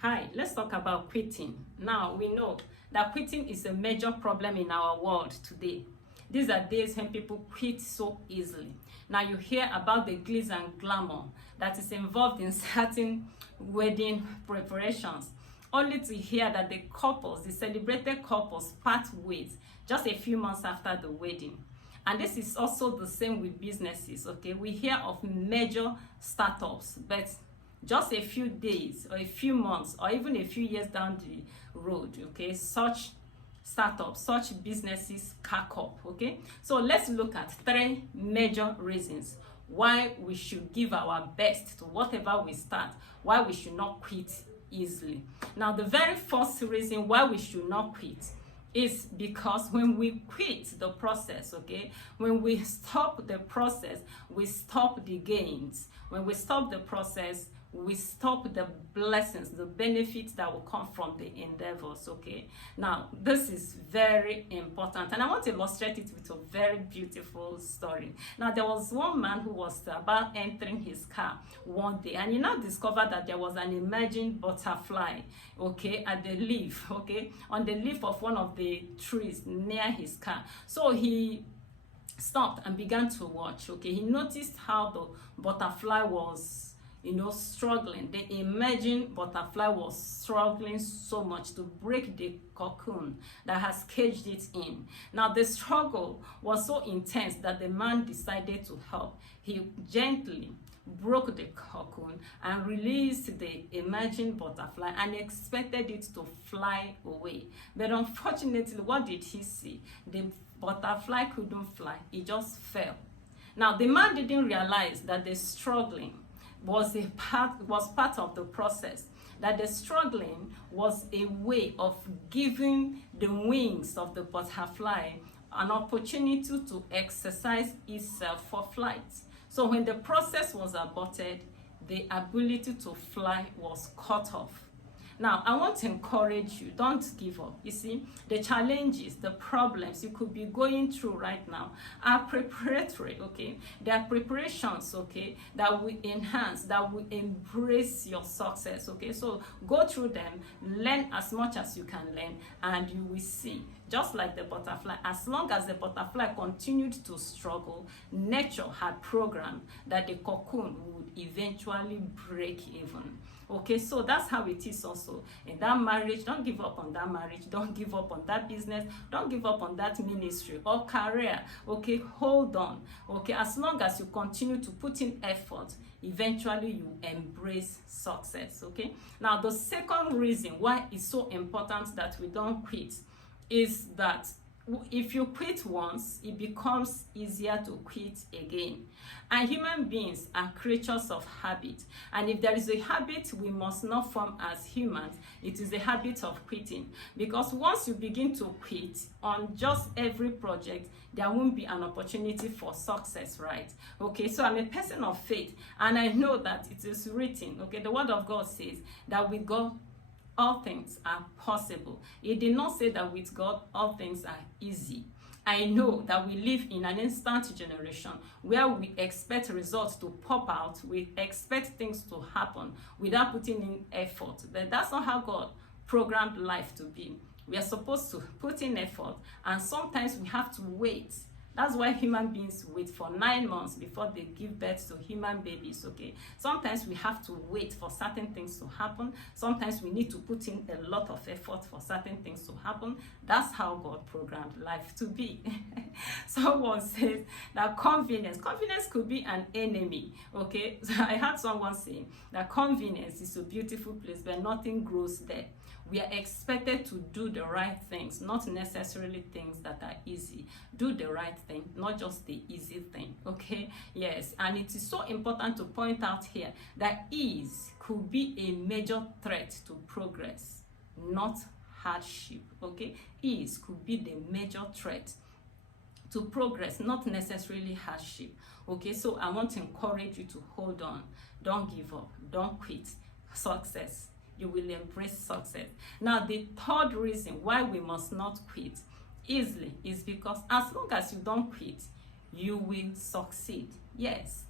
Hi, let's talk about quitting. Now, we know that quitting is a major problem in our world today. These are days when people quit so easily. Now, you hear about the glitz and glamour that is involved in certain wedding preparations, only to hear that the couples, the celebrated couples, part ways just a few months after the wedding. And this is also the same with businesses, okay? We hear of major startups, but just a few days or a few months or even a few years down the road, okay, such startups, such businesses crack up, okay? So let's look at three major reasons why we should give our best to whatever we start, why we should not quit easily. Now, the very first reason why we should not quit is because when we quit the process, okay, when we stop the process, we stop the gains. When we stop the process, we stop the blessings, the benefits that will come from the endeavors, okay? Now, this is very important, and I want to illustrate it with a very beautiful story. Now, there was one man who was about entering his car one day, and he now discovered that there was an emerging butterfly, okay, at the leaf, okay, on the leaf of one of the trees near his car. So he stopped and began to watch, okay? He noticed how the butterfly was struggling. The emerging butterfly was struggling so much to break the cocoon that has caged it in. Now, the struggle was so intense that the man decided to help. He gently broke the cocoon and released the emerging butterfly and expected it to fly away. But unfortunately, what did he see? The butterfly couldn't fly. It just fell. Now, the man didn't realize that the struggling was part of the process, that the struggling was a way of giving the wings of the butterfly an opportunity to exercise itself for flight. So when the process was aborted, the ability to fly was cut off. Now, I want to encourage you, don't give up. You see, the challenges, the problems you could be going through right now are preparatory, okay? They are preparations, okay, that will enhance, that will embrace your success, okay? So go through them, learn as much as you can learn, and you will see. Just like the butterfly, as long as the butterfly continued to struggle, nature had programmed that the cocoon would eventually break even. Okay, so that's how it is also in that marriage. Don't give up on that marriage. Don't give up on that business. Don't give up on that ministry or career. Okay, hold on. Okay, as long as you continue to put in effort, eventually you embrace success. Okay, now the second reason why it's so important that we don't quit is that if you quit once, it becomes easier to quit again. And human beings are creatures of habit. And if there is a habit we must not form as humans, it is the habit of quitting. Because once you begin to quit on just every project, there won't be an opportunity for success, right? Okay, so I'm a person of faith, and I know that it is written, okay, the word of God says that with God, all things are possible. It did not say that with God, all things are easy. I know that we live in an instant generation where we expect results to pop out, we expect things to happen without putting in effort. But that's not how God programmed life to be. We are supposed to put in effort, and sometimes we have to wait. That's why human beings wait for 9 months before they give birth to human babies, okay? Sometimes we have to wait for certain things to happen. Sometimes we need to put in a lot of effort for certain things to happen. That's how God programmed life to be. Someone says that convenience could be an enemy, okay? So I heard someone saying that convenience is a beautiful place, but nothing grows there. We are expected to do the right things, not necessarily things that are easy. Do the right thing, not just the easy thing, okay? Yes, and it is so important to point out here that ease could be a major threat to progress, not hardship, okay? Ease could be the major threat to progress, not necessarily hardship, okay? So I want to encourage you to hold on. Don't give up. Don't quit. Success. You will embrace success. Now, the third reason why we must not quit easily is because as long as you don't quit, you will succeed. Yes.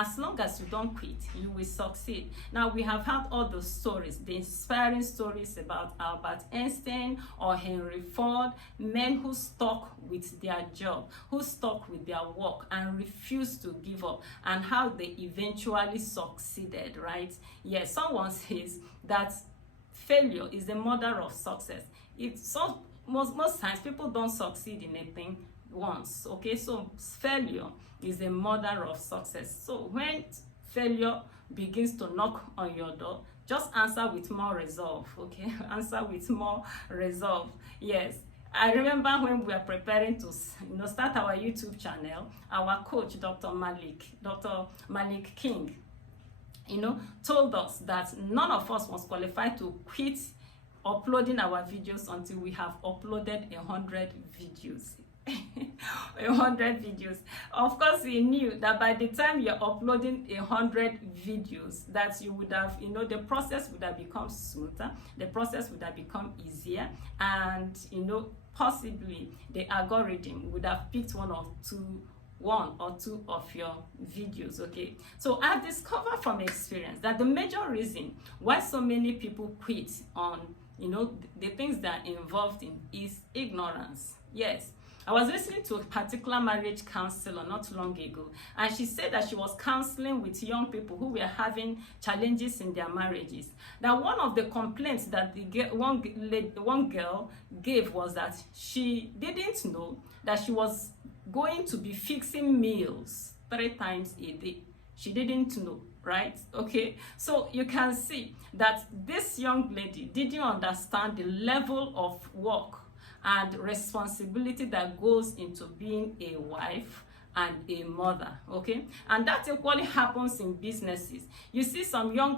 As long as you don't quit, you will succeed. Now, we have had all the stories, the inspiring stories about Albert Einstein or Henry Ford, men who stuck with their job, who stuck with their work and refused to give up, and how they eventually succeeded, right? Yes, someone says that failure is the mother of success. Most times people don't succeed in a thing once, okay? So failure is the mother of success. So when failure begins to knock on your door, just answer with more resolve, okay? Answer with more resolve. Yes, I remember when we were preparing to start our YouTube channel, our coach, Dr. Malik King, told us that none of us was qualified to quit uploading our videos until we have uploaded 100 videos. 100 videos. Of course, he knew that by the time you're uploading 100 videos, that you would have, the process would have become smoother, the process would have become easier, and possibly the algorithm would have picked one or two of your videos. Okay, so I've discovered from experience that the major reason why so many people quit on the things that are involved in is ignorance. Yes, I was listening to a particular marriage counselor not long ago, and she said that she was counseling with young people who were having challenges in their marriages. That one of the complaints that one girl gave was that she didn't know that she was going to be fixing meals 3 times a day. She didn't know, right? Okay, so you can see that this young lady didn't understand the level of work and responsibility that goes into being a wife and a mother. Okay, and that equally happens in businesses. You see some young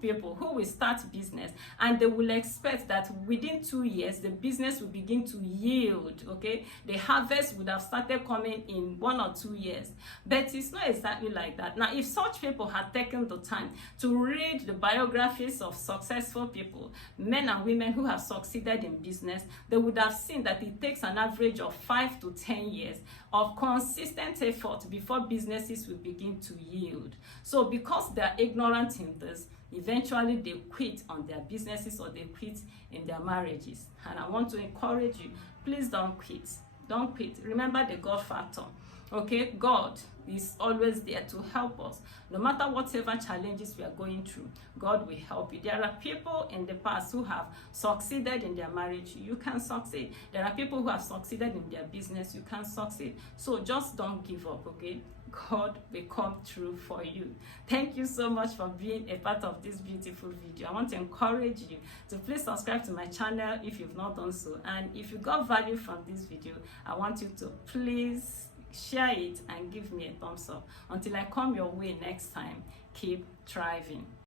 people who will start business, and they will expect that within 2 years the business will begin to yield. Okay, the harvest would have started coming in 1 or 2 years, but it's not exactly like that. Now, if such people had taken the time to read the biographies of successful people, men and women who have succeeded in business, they would have seen that it takes an average of 5 to 10 years of consistent effort before businesses will begin to yield. So because they are ignorant in this, eventually they quit on their businesses or they quit in their marriages. And I want to encourage you, please don't quit. Don't quit. Remember the God factor. Okay, God is always there to help us. No matter whatever challenges we are going through, God will help you. There are people in the past who have succeeded in their marriage. You can succeed. There are people who have succeeded in their business. You can succeed. So just don't give up, okay? God will come through for you. Thank you so much for being a part of this beautiful video. I want to encourage you to please subscribe to my channel if you've not done so. And if you got value from this video, I want you to please share it and give me a thumbs up. Until I come your way next time, keep thriving.